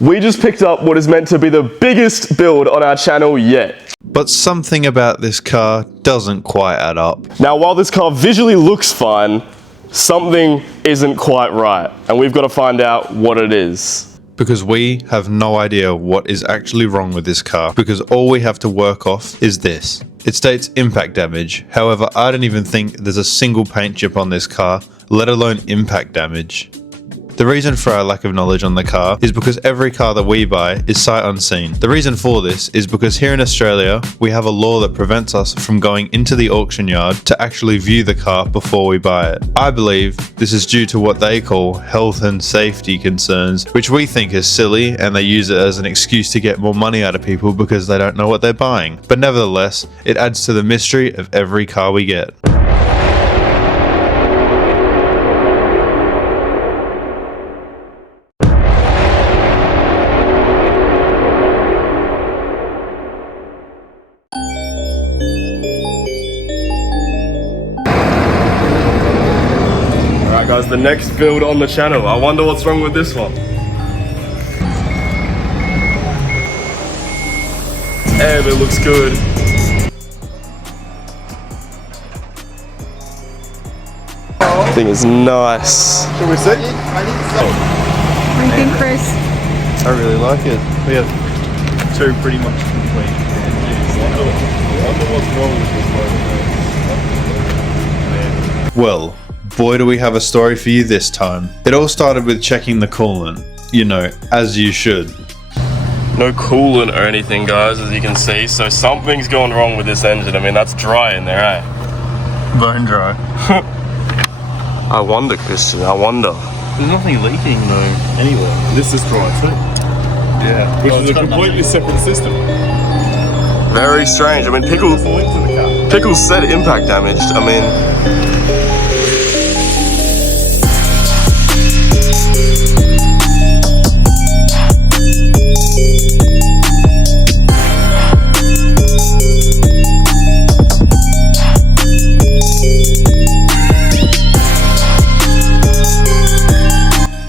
We just picked up what is meant to be the biggest build on our channel yet. But something about this car doesn't quite add up. Now, while this car visually looks fine, something isn't quite right, and we've got to find out what it is. Because we have no idea what is actually wrong with this car, because all we have to work off is this. It states impact damage, however I don't even think there's a single paint chip on this car, let alone impact damage. The reason for our lack of knowledge on the car is because every car that we buy is sight unseen. The reason for this is because here in Australia, we have a law that prevents us from going into the auction yard to actually view the car before we buy it. I believe this is due to what they call health and safety concerns, which we think is silly, and they use it as an excuse to get more money out of people because they don't know what they're buying. But nevertheless, it adds to the mystery of every car we get. Alright guys, the next build on the channel. I wonder what's wrong with this one. Damn, it looks good. Thing is nice. Can we see? What do you think, Chris? I really like it. We have two pretty much complete AMGs. I wonder what's wrong with this motor. Well, boy do we have a story for you this time. It all started with checking the coolant. You know, as you should. No coolant or anything, guys, as you can see. So something's gone wrong with this engine. I mean, that's dry in there, eh? Bone dry. I wonder, Christian, I wonder. There's nothing leaking though, anywhere. This is dry too. Yeah. Which is a completely separate system. Very strange. I mean, Pickles said impact damaged. I mean...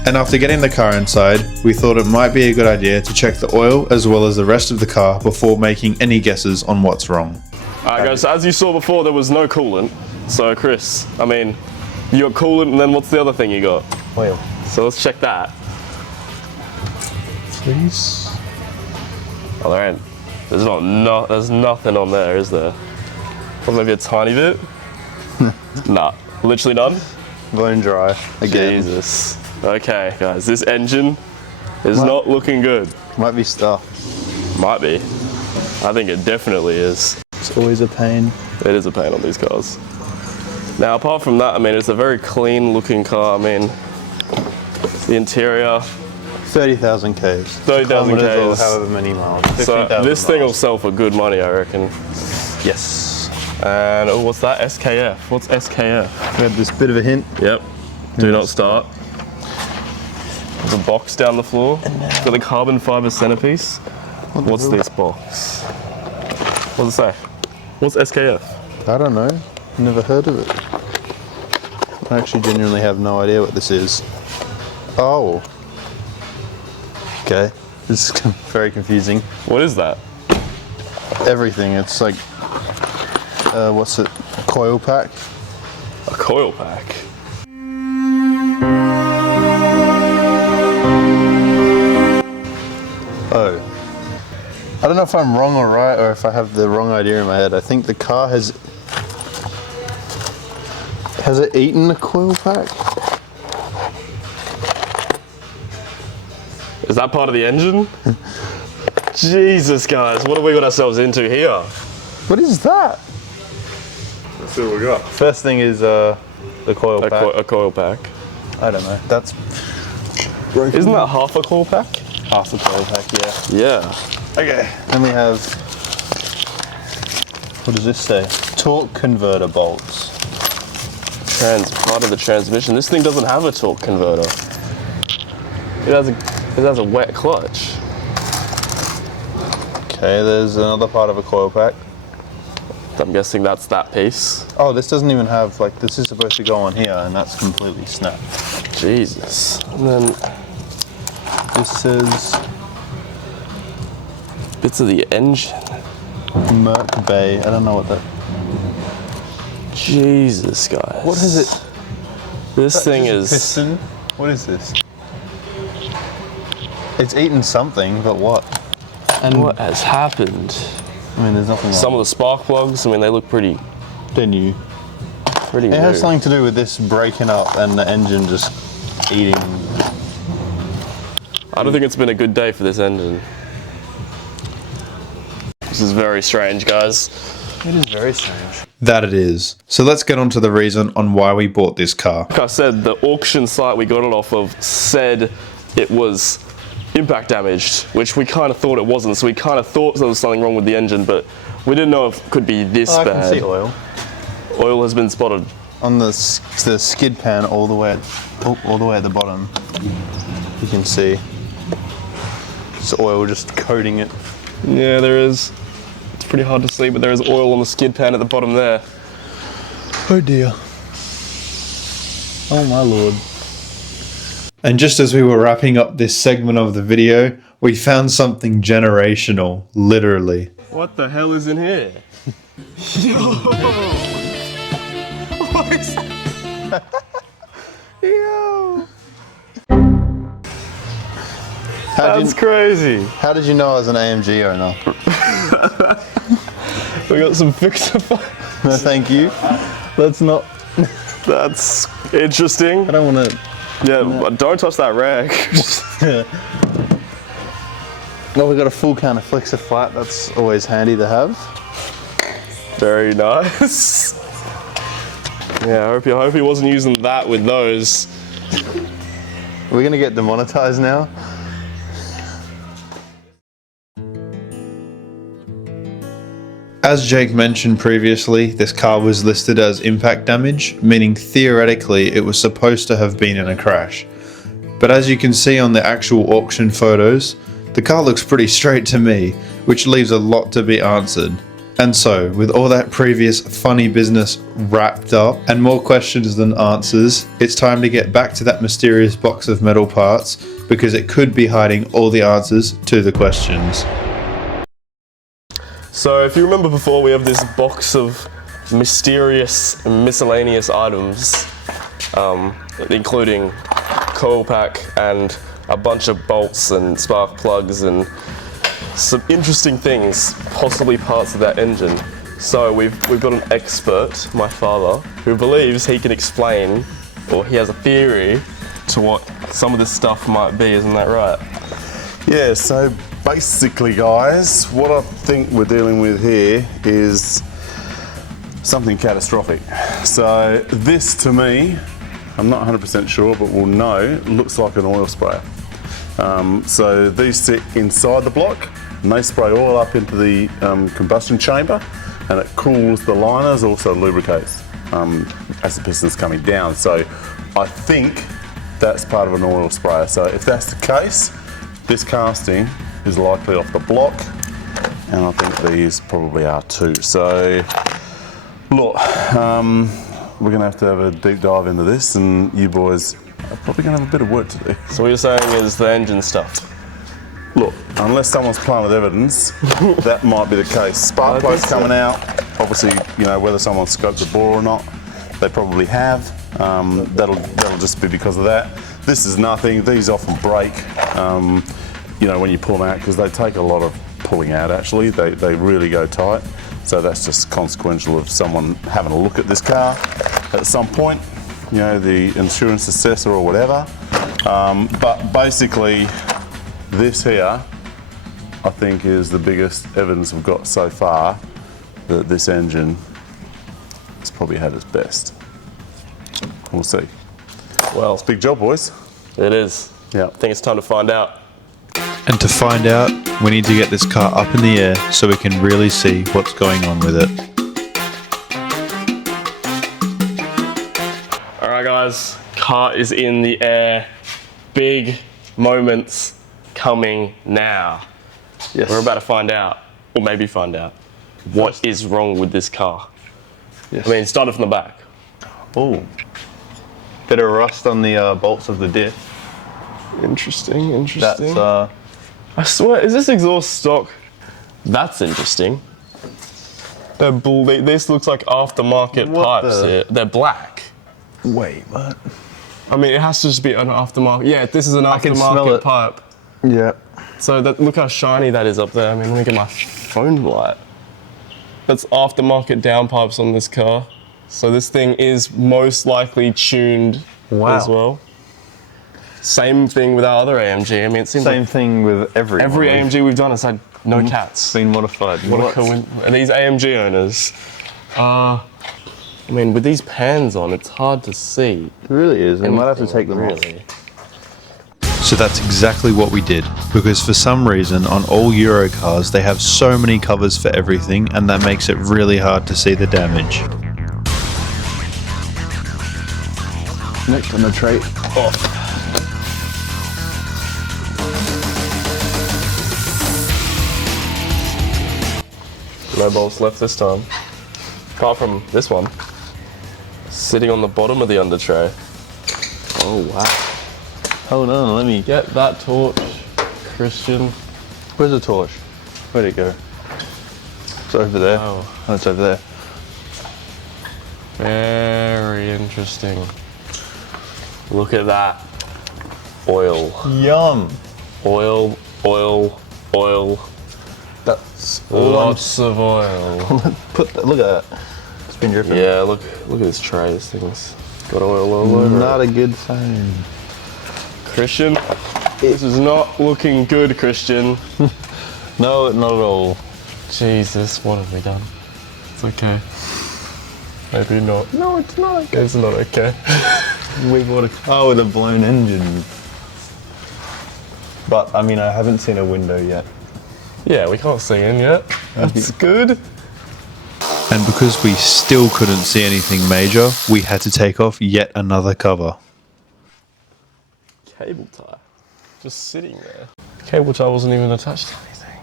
And after getting the car inside, we thought it might be a good idea to check the oil as well as the rest of the car before making any guesses on what's wrong. Alright guys, so as you saw before, there was no coolant. So Chris, I mean, you got coolant and then what's the other thing you got? Oil. So let's check that. Please? Oh, there ain't. There's nothing on there, is there? Or maybe a tiny bit? Nah, literally none? Bone dry. Again. Jesus. Okay, guys, this engine is not looking good. Might be stuffed. Might be. I think it definitely is. It's always a pain. It is a pain on these cars. Now, apart from that, I mean, it's a very clean looking car. I mean, the interior. 30,000 Ks. 30,000 Ks. Or however many miles. So this thing will sell for good money, I reckon. Yes. And oh, what's that? SKF. What's SKF? We had this bit of a hint. Yep. Do not start. There's a box down the floor. It's got the carbon fiber centerpiece. What's this box? What does it say? What's SKF? I don't know. Never heard of it. I actually genuinely have no idea what this is. Oh. Okay. This is very confusing. What is that? Everything. It's like, what's it? A coil pack? A coil pack. Oh. I don't know if I'm wrong or right, or if I have the wrong idea in my head. I think the car has it eaten the coil pack? Is that part of the engine? Jesus, guys, what have we got ourselves into here? What is that? Let's see what we got. First thing is the coil pack. A coil pack. I don't know. That's broken. Isn't that half a coil pack? half a coil pack, yeah. Yeah. Okay. Then we have, what does this say? Torque converter bolts. Part of the transmission. This thing doesn't have a torque converter. It has a wet clutch. Okay, there's another part of a coil pack. I'm guessing that's that piece. Oh, this doesn't even have, like, this is supposed to go on here, and that's completely snapped. Jesus. And then this says Bits of the engine. Merc Bay. I don't know what that. Jesus, guys. What is it? This thing is. Piston. What is this? It's eaten something, but what? And What has happened? I mean, there's nothing. Some of the spark plugs, I mean, they look pretty They're new. new. It has something to do with this breaking up and the engine just eating. I don't think it's been a good day for this engine. This is very strange, guys. It is very strange. That it is. So let's get on to the reason on why we bought this car. Like I said, the auction site we got it off of said it was impact damaged, which we kind of thought it wasn't. So we kind of thought there was something wrong with the engine, but we didn't know if it could be this I bad. can see oil. Oil has been spotted. On the skid pan all the way at the bottom. You can see it's oil just coating it. Yeah, there is. It's pretty hard to see, but there is oil on the skid pan at the bottom there. Oh dear. Oh my lord. And just as we were wrapping up this segment of the video, we found something generational, literally. What the hell is in here? Yo! What is that? Yo! That's crazy. How did you know I was an AMG owner? We got some fixer. No, thank you. That's not. That's interesting. I don't want to. Yeah, but don't touch that rack. Well, we got a full can of Flexer Flat. That's always handy to have. Very nice. Yeah, I hope he wasn't using that with those. We're gonna get demonetized now. As Jake mentioned previously, this car was listed as impact damage, meaning theoretically it was supposed to have been in a crash. But as you can see on the actual auction photos, the car looks pretty straight to me, which leaves a lot to be answered. And so, with all that previous funny business wrapped up and more questions than answers, it's time to get back to that mysterious box of metal parts because it could be hiding all the answers to the questions. So if you remember before, we have this box of mysterious miscellaneous items, including coil pack and a bunch of bolts and spark plugs and some interesting things, possibly parts of that engine. So we've got an expert, my father, who believes he can explain, or he has a theory to what some of this stuff might be, isn't that right? Yeah, so basically guys, what I think we're dealing with here is something catastrophic. So this to me, I'm not 100% sure, but we'll know, looks like an oil sprayer. So these sit inside the block and they spray oil up into the combustion chamber and it cools the liners, also lubricates as the piston's coming down. So I think that's part of an oil sprayer. So if that's the case, this casting is likely off the block, and I think these probably are too. So, look, we're going to have a deep dive into this, and you boys are probably going to have a bit of work to do. So what you're saying is the engine stuff? Look, unless someone's planted evidence, that might be the case. Spark plugs coming out, obviously, you know, whether someone's scoped the bore or not, they probably have. That'll just be because of that. This is nothing. These often break. You know, when you pull them out, because they take a lot of pulling out actually, they really go tight. So that's just consequential of someone having a look at this car at some point, you know, the insurance assessor or whatever. But basically, this here, I think is the biggest evidence we've got so far that this engine has probably had its best. We'll see. Well, It's a big job, boys. it is. Yeah. I think it's time to find out. And to find out, we need to get this car up in the air so we can really see what's going on with it. All right, guys, car is in the air. Big moments coming now. Yes. We're about to find out, or maybe find out, what is wrong with this car. Yes. I mean, started from the back. Oh. Bit of rust on the bolts of the diff. Interesting. That's I swear, is this exhaust stock? That's interesting. This looks like aftermarket What pipes the- here. They're black. Wait, what? I mean, it has to just be an aftermarket. Yeah, this is an can smell aftermarket it. pipe. Yeah. So look how shiny that is up there. I mean, let me get my phone light. That's aftermarket downpipes on this car. So this thing is most likely tuned as well. Same thing with our other AMG. I mean, it seems Same like thing with every AMG we've done has had no cats. been modified. What are these AMG owners? I mean, with these pans on, it's hard to see. It really is. I might have to take them off. really. So that's exactly what we did, because for some reason on all Euro cars they have so many covers for everything, and that makes it really hard to see the damage. Next on the trait. No bolts left this time. Apart from this one. Sitting on the bottom of the under tray. Oh wow. Hold on, let me. Get that torch, Christian. Where's the torch? Where'd it go? It's over there. Oh. Oh, it's over there. Very interesting. Look at that. Oil. Yum. Oil, oil, oil. That's Lots of oil. Look at that. It's been dripping. Yeah, look at this tray. This thing's got oil all over Not it. a good sign. Christian, this is not looking good, Christian. No, not at all. Jesus, what have we done? It's okay. Maybe not. No, it's not. It's not okay. We bought a car with a blown engine. But, I mean, I haven't seen a window yet. Yeah, we can't see in yet. That's good. And because we still couldn't see anything major, we had to take off yet another cover. Cable tie. Just sitting there. Cable tie wasn't even attached to anything.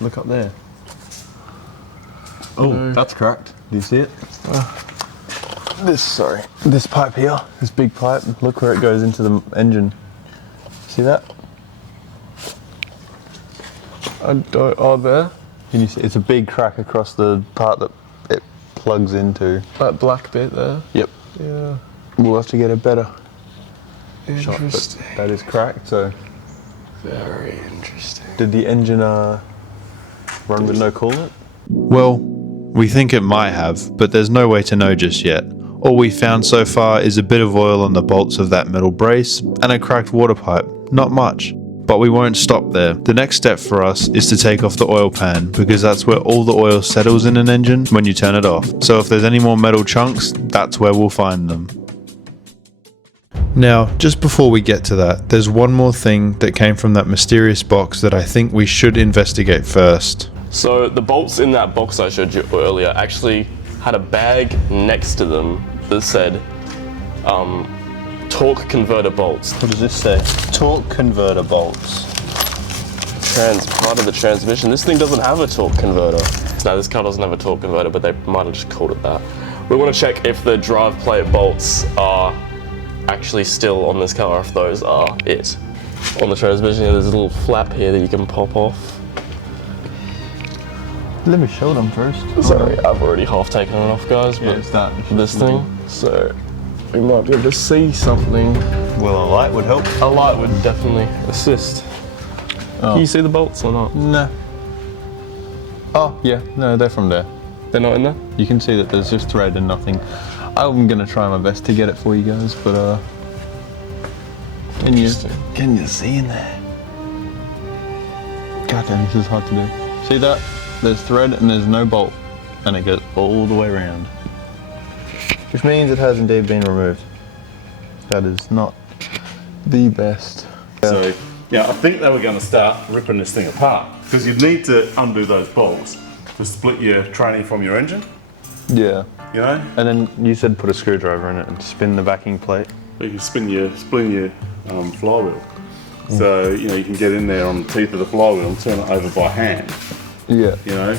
Look up there. Oh, that's cracked. Do you see it? This pipe here, this big pipe, look where it goes into the engine. See that? I don't. Oh, there? Can you see? It's a big crack across the part that it plugs into. That black bit there? Yep. Yeah. We'll have to get a better shot, Interesting. but that is cracked, so. Very interesting. Did the engine run with no coolant? Well, we think it might have, but there's no way to know just yet. All we found so far is a bit of oil on the bolts of that metal brace and a cracked water pipe, not much. But we won't stop there. The next step for us is to take off the oil pan, because that's where all the oil settles in an engine when you turn it off. So if there's any more metal chunks, that's where we'll find them. Now, just before we get to that, there's one more thing that came from that mysterious box that I think we should investigate first. So the bolts in that box I showed you earlier actually had a bag next to them that said torque converter bolts. What does this say? Torque converter bolts. Part of the transmission. This thing doesn't have a torque converter. No, this car doesn't have a torque converter, but they might have just called it that. We want to check if the drive plate bolts are actually still on this car, if those are it. On the transmission, there's a little flap here that you can pop off. Let me show them first. Sorry, I've already half taken it off, guys, but it's that. this thing, so we might be able to see something. Well, a light would help. A light would definitely assist. Can you see the bolts or not? No. Oh, yeah. No, they're from there. They're not in there? You can see that there's just thread and nothing. I'm gonna try my best to get it for you guys, but can you see in there? God damn, this is hard to do. See that? There's thread and there's no bolt, and it goes all the way around. Which means it has indeed been removed. That is not the best. So, yeah, I think they were going to start ripping this thing apart, because you'd need to undo those bolts to split your tranny from your engine, Yeah. you know? And then you said put a screwdriver in it and spin the backing plate. You can spin your flywheel. So, you know, you can get in there on the teeth of the flywheel and turn it over by hand, Yeah. you know?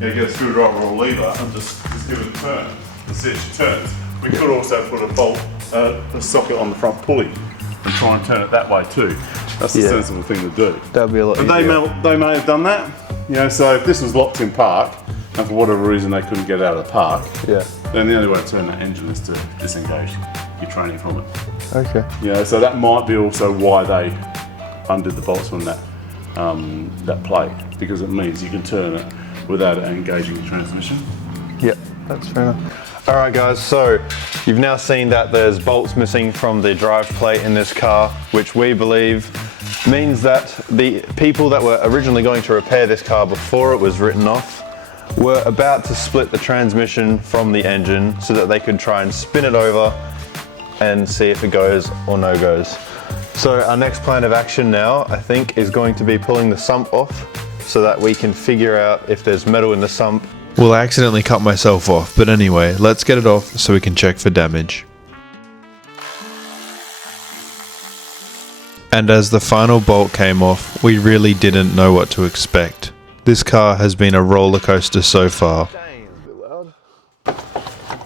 You get a screwdriver or a lever and just give it a turn and see if it turns. We could also put a bolt, a socket on the front pulley and try and turn it that way too. That's the sensible thing to do. That'd be a lot But they may have done that. You know, so if this was locked in park, and for whatever reason they couldn't get out of the park, then the only way to turn that engine is to disengage your training from it. Okay. You know, so that might be also why they undid the bolts from that that plate, because it means you can turn it without it engaging the transmission. Yep, that's fair enough. All right, guys, so you've now seen that there's bolts missing from the drive plate in this car, which we believe means that the people that were originally going to repair this car before it was written off were about to split the transmission from the engine so that they could try and spin it over and see if it goes or no goes. So our next plan of action now, I think, is going to be pulling the sump off so that we can figure out if there's metal in the sump. Well, I accidentally cut myself off, but anyway, let's get it off so we can check for damage. And as the final bolt came off, we really didn't know what to expect. This car has been a roller coaster so far.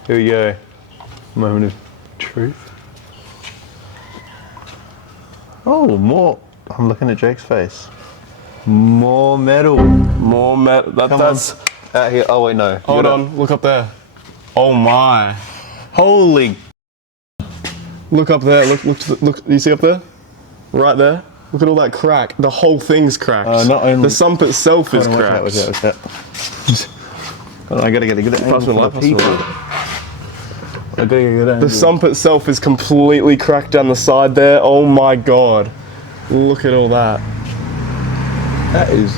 Here we go. Moment of truth. Oh, more. I'm looking at Jake's face. More metal. More metal. That's Out here. Oh wait, no. hold on. Look up there. Oh my! Holy. Look up there. Look. You see up there? Right there. Look at all that crack. The whole thing's cracked. Not only- the sump itself is cracked. Watch out. I gotta get a good angle Pass me for light, the pass me people. light. I gotta get a good angle. The sump itself is completely cracked down the side there. Oh my god! Look at all that. That is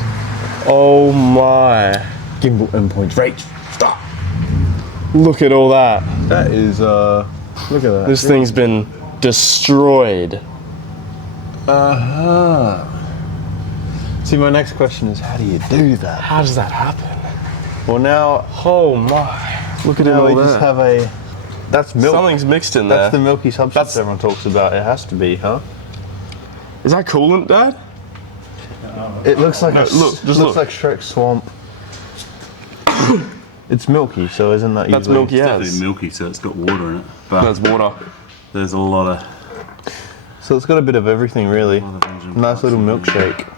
Oh my! gimbal endpoints. Rage. Stop. Look at all that. That is look at that. This thing's been destroyed. See, my next question is, how do you do that? How does that happen? Well, now Oh my! Look at it now all we there. just have a. That's milk. Something's mixed in there. That's the milky substance That's- everyone talks about. It has to be, huh? Is that coolant, Dad? It looks like look, just looks look. like Shrek swamp. It's milky, so isn't that That's usually? milky It's as. definitely milky, so it's got water in it. But That's water. there's a lot of So it's got a bit of everything, really. Nice little milkshake.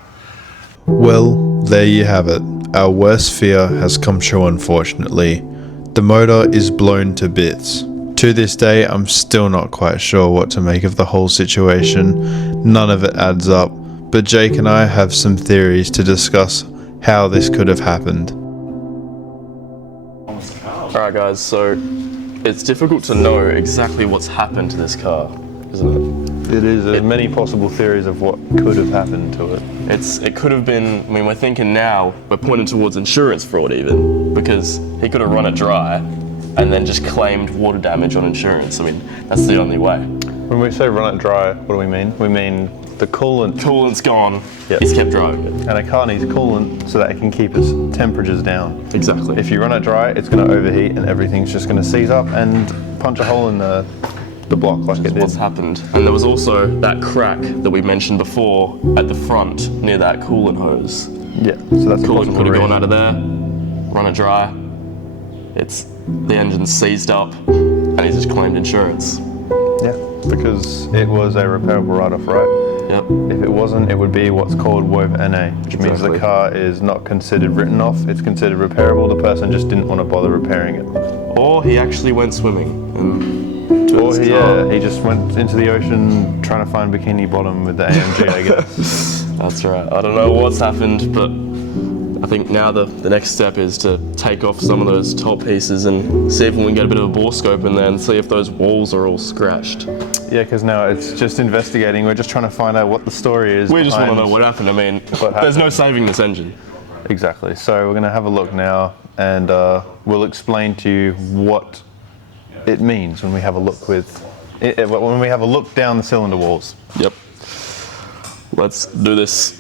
Well, there you have it. Our worst fear has come true, unfortunately. The motor is blown to bits. To this day, I'm still not quite sure what to make of the whole situation. None of it adds up, but Jake and I have some theories to discuss how this could have happened. Alright guys, so it's difficult to know exactly what's happened to this car, isn't it? It is. There's many possible theories of what could have happened to it. It could have been, I mean, we're thinking now, we're pointing towards insurance fraud even, because he could have run it dry and then just claimed water damage on insurance. I mean, that's the only way. When we say run it dry, what do we mean? We mean the coolant, Coolant's gone, Yep. he's kept driving it. and a car needs coolant so that it can keep its temperatures down. Exactly. If you run it dry, it's going to overheat and everything's just going to seize up and punch a hole in the block like it What's did. happened. And there was also that crack that we mentioned before at the front near that coolant hose. Yeah, so that's a Coolant possible could have reason. gone out of there, run it dry. The engine's seized up, and he's just claimed insurance. Yeah, because it was a repairable write-off, right? Yep. If it wasn't, it would be what's called WOV NA, which means the Exactly. car is not considered written off, it's considered repairable, the person just didn't want to bother repairing it. Or he actually went swimming and turned Or his car. he just went into the ocean trying to find Bikini Bottom with the AMG, I guess. That's right. I don't know what's happened, but I think now the next step is to take off some of those top pieces and see if we can get a bit of a bore scope in there and see if those walls are all scratched. Yeah, because now it's just investigating, we're just trying to find out what the story is. We just want to behind- know what happened. I mean, What there's no happened. saving this engine. Exactly. So we're going to have a look now, and we'll explain to you what it means when we have a look when we have a look down the cylinder walls. Yep. Let's do this.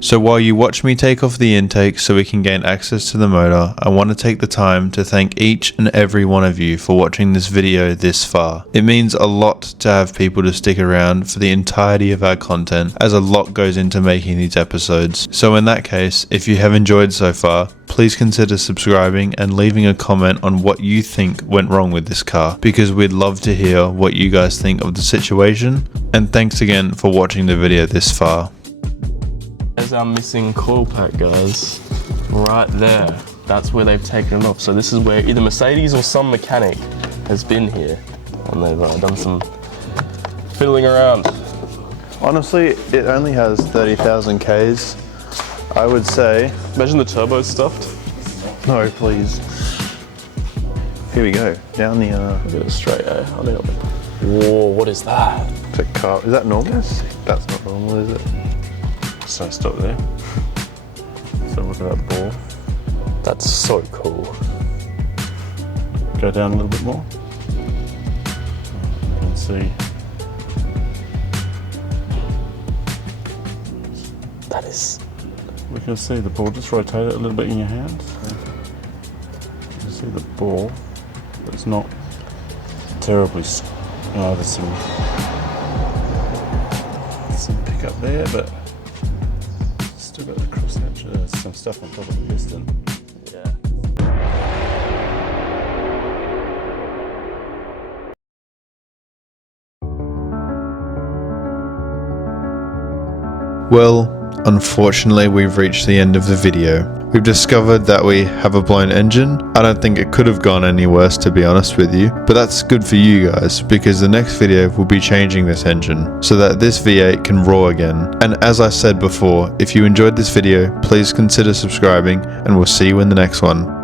So while you watch me take off the intake so we can gain access to the motor, I want to take the time to thank each and every one of you for watching this video this far. It means a lot to have people to stick around for the entirety of our content, as a lot goes into making these episodes. So in that case, if you have enjoyed so far, please consider subscribing and leaving a comment on what you think went wrong with this car, because we'd love to hear what you guys think of the situation. And thanks again for watching the video this far. There's our missing coil pack, guys. Right there. That's where they've taken it off. So this is where either Mercedes or some mechanic has been here, and they've done some fiddling around. Honestly, it only has 30,000 Ks. I would say... Imagine the turbo stuffed. No, please. Here we go. Down the... Look at it straight, eh? I think whoa, what is that? Is that normal? That's not normal, is it? So stop there. So look at that ball. That's so cool. Go down a little bit more. You can see. That is... We can see the ball. Just rotate it a little bit in your hand. So you can see the ball. But it's not terribly... Oh, there's some pickup there, but still got the cross hatch. There's some stuff on top of the piston. Yeah. Well, unfortunately we've reached the end of the video. We've discovered that we have a blown engine. I don't think it could have gone any worse, to be honest with you, but that's good for you guys, because the next video will be changing this engine so that this V8 can roar again. And as I said before, if you enjoyed this video, please consider subscribing, and we'll see you in the next one.